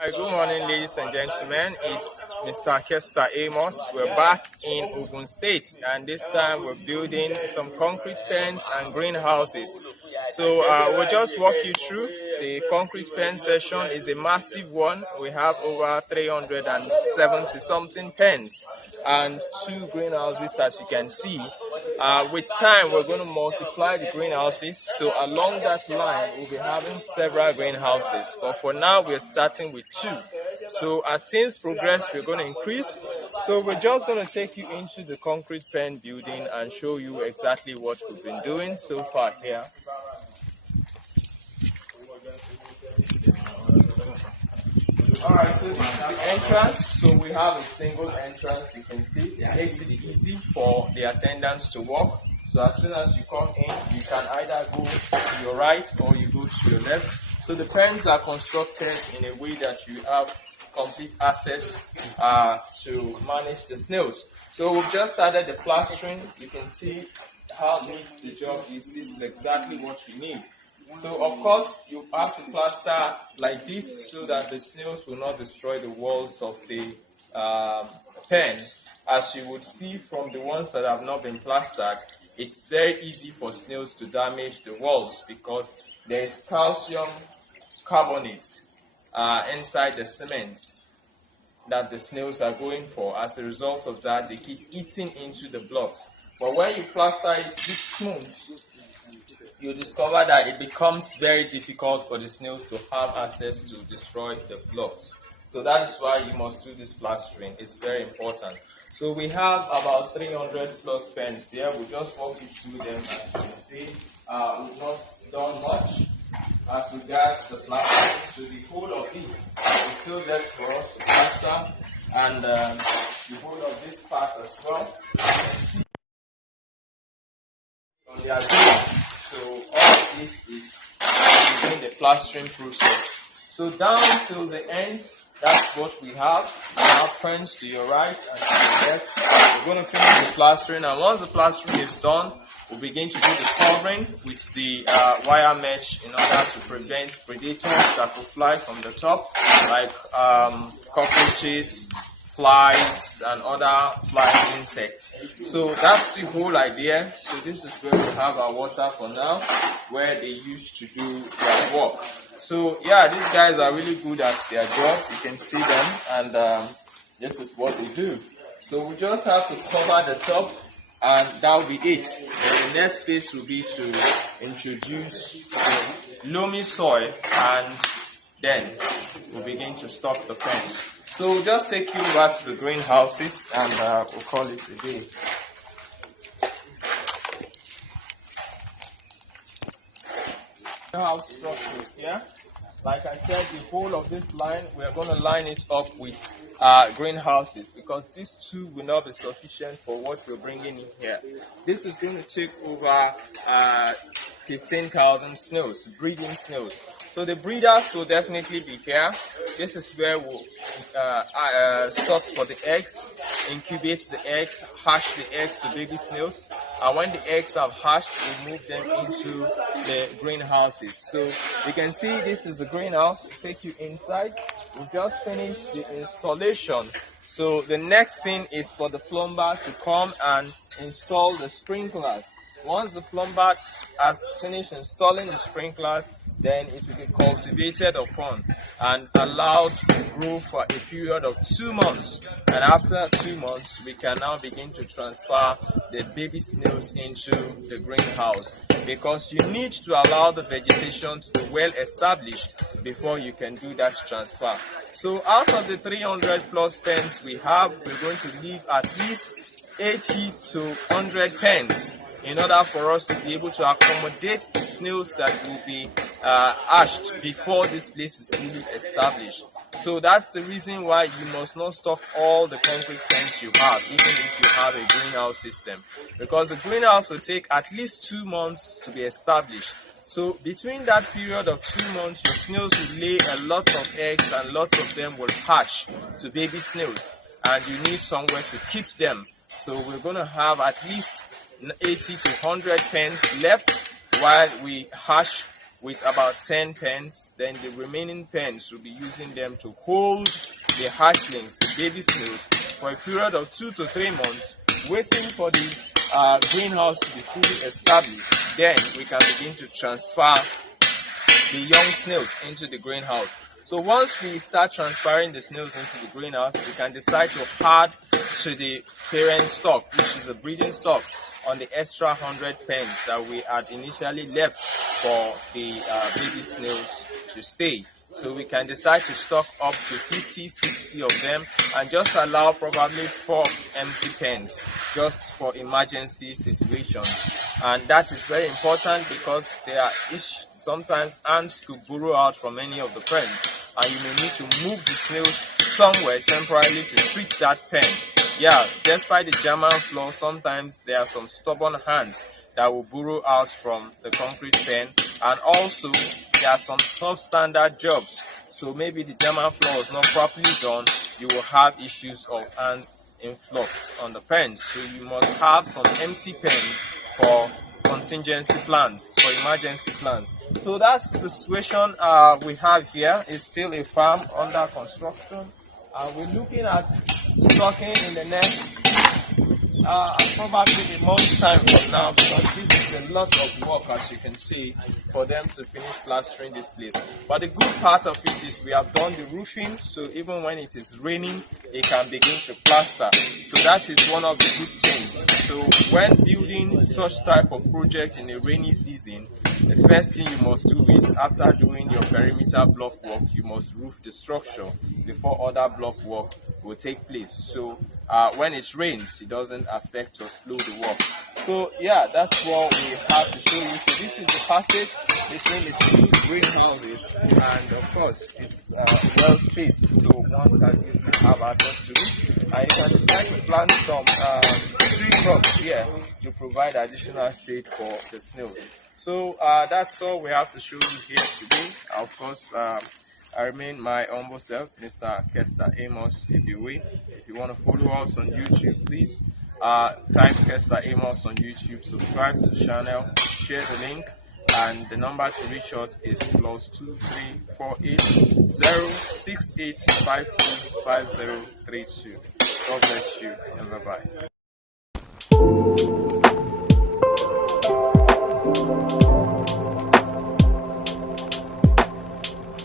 Hi, good morning, ladies and gentlemen. It's Mr. Kester Amos. We're back in Ogun State, and this time we're building some concrete pens and greenhouses. So we'll just walk you through. The concrete pen session is a massive one. We have over 370 something pens and 2 greenhouses, as you can see. With time, we're going to multiply the greenhouses. So along that line, we'll be having several greenhouses. But for now, we're starting with 2. So as things progress, we're going to increase. So we're just going to take you into the concrete pen building and show you exactly what we've been doing so far here. Alright, so this is the entrance. So we have a single entrance, you can see. It makes it easy for the attendants to walk. So as soon as you come in, you can either go to your right or you go to your left. So the pens are constructed in a way that you have complete access to manage the snails. So we've just started the plastering. You can see how neat the job is. This is exactly what you need. So of course you have to plaster like this so that the snails will not destroy the walls of the pen. As you would see from the ones that have not been plastered, it's very easy for snails to damage the walls because there is calcium carbonate inside the cement that the snails are going for. As a result of that, they keep eating into the blocks. But when you plaster it this smooth, you discover that it becomes very difficult for the snails to have access to destroy the blocks. So that is why you must do this plastering. It's very important. So we have about 300 plus pens here. We'll just walk you through them. As you can see, we've not done much as regards the plastering. So the whole of this is still left for us to plaster, and the whole of this part as well. On the other. So all of this is within the plastering process. So down till the end, that's what we have. We have pens to your right and to your left. We're going to finish the plastering, and once the plastering is done, we'll begin to do the covering with the wire mesh in order to prevent predators that will fly from the top, like cockroaches, flies and other flying insects. So that's the whole idea. So this is where we have our water for now, where they used to do their work. So yeah, these guys are really good at their job. You can see them, and this is what we do. So we just have to cover the top, and that will be it. And the next phase will be to introduce the loamy soil, and then we'll begin to stock the pens. So we'll just take you back to the greenhouses, and we'll call it a day. Greenhouse structures here. Like I said, the whole of this line, we are going to line it up with greenhouses, because these 2 will not be sufficient for what we're bringing in here. This is going to take over 15,000 snails, breeding snails. So the breeders will definitely be here. This is where we'll sort for the eggs, incubate the eggs, hatch the eggs to baby snails. And when the eggs have hatched, we move them into the greenhouses. So you can see this is the greenhouse. We'll take you inside. We've just finished the installation. So the next thing is for the plumber to come and install the sprinklers. Once the plumber has finished installing the sprinklers, then it will be cultivated upon and allowed to grow for a period of 2 months. And after 2 months, we can now begin to transfer the baby snails into the greenhouse, because you need to allow the vegetation to be well established before you can do that transfer. So out of the 300 plus pens we have, we're going to leave at least 80 to 100 pens in order for us to be able to accommodate the snails that will be hatched before this place is fully established. So that's the reason why you must not stock all the concrete pens you have, even if you have a greenhouse system, because the greenhouse will take at least 2 months to be established. So between that period of 2 months, your snails will lay a lot of eggs, and lots of them will hatch to baby snails, and you need somewhere to keep them. So we're going to have at least 80 to 100 pens left while we hatch with about 10 pens. Then the remaining pens will be using them to hold the hatchlings, the baby snails, for a period of 2 to 3 months, waiting for the greenhouse to be fully established. Then we can begin to transfer the young snails into the greenhouse. So once we start transferring the snails into the greenhouse, we can decide to add to the parent stock, which is a breeding stock, on the extra 100 pens that we had initially left for the baby snails to stay. So we can decide to stock up to 50, 60 of them and just allow probably 4 empty pens just for emergency situations. And that is very important because there are sometimes ants could burrow out from any of the pens, and you may need to move the snails somewhere temporarily to treat that pen. Yeah, despite the German floor, sometimes there are some stubborn ants that will burrow out from the concrete pen, and also there are some substandard jobs. So maybe the German floor is not properly done, you will have issues of ants influx on the pens. So you must have some empty pens for contingency plans, for emergency plans. So that's the situation we have here. It's still a farm under construction. We're looking at stocking in the next probably a month's time from now, because this is a lot of work, as you can see, for them to finish plastering this place. But the good part of it is we have done the roofing, so even when it is raining, it can begin to plaster. So that is one of the good things. So when building such type of project in a rainy season, the first thing you must do is, after doing your perimeter block work, you must roof the structure before other block work will take place. So when it rains, it doesn't affect or slow the work. So yeah, that's what we have to show you. So this is the passage between the 2 greenhouses, and of course it's well spaced, so one can easily have access to it. And you can decide to plant some tree crops here to provide additional shade for the snails. So that's all we have to show you here today. Of course, I remain my humble self, Mr. Kester Amos Ibiwe. If you want to follow us on YouTube, please type Kester Amos on YouTube, subscribe to the channel, share the link, and the number to reach us is +2348068525032. God bless you, and bye-bye.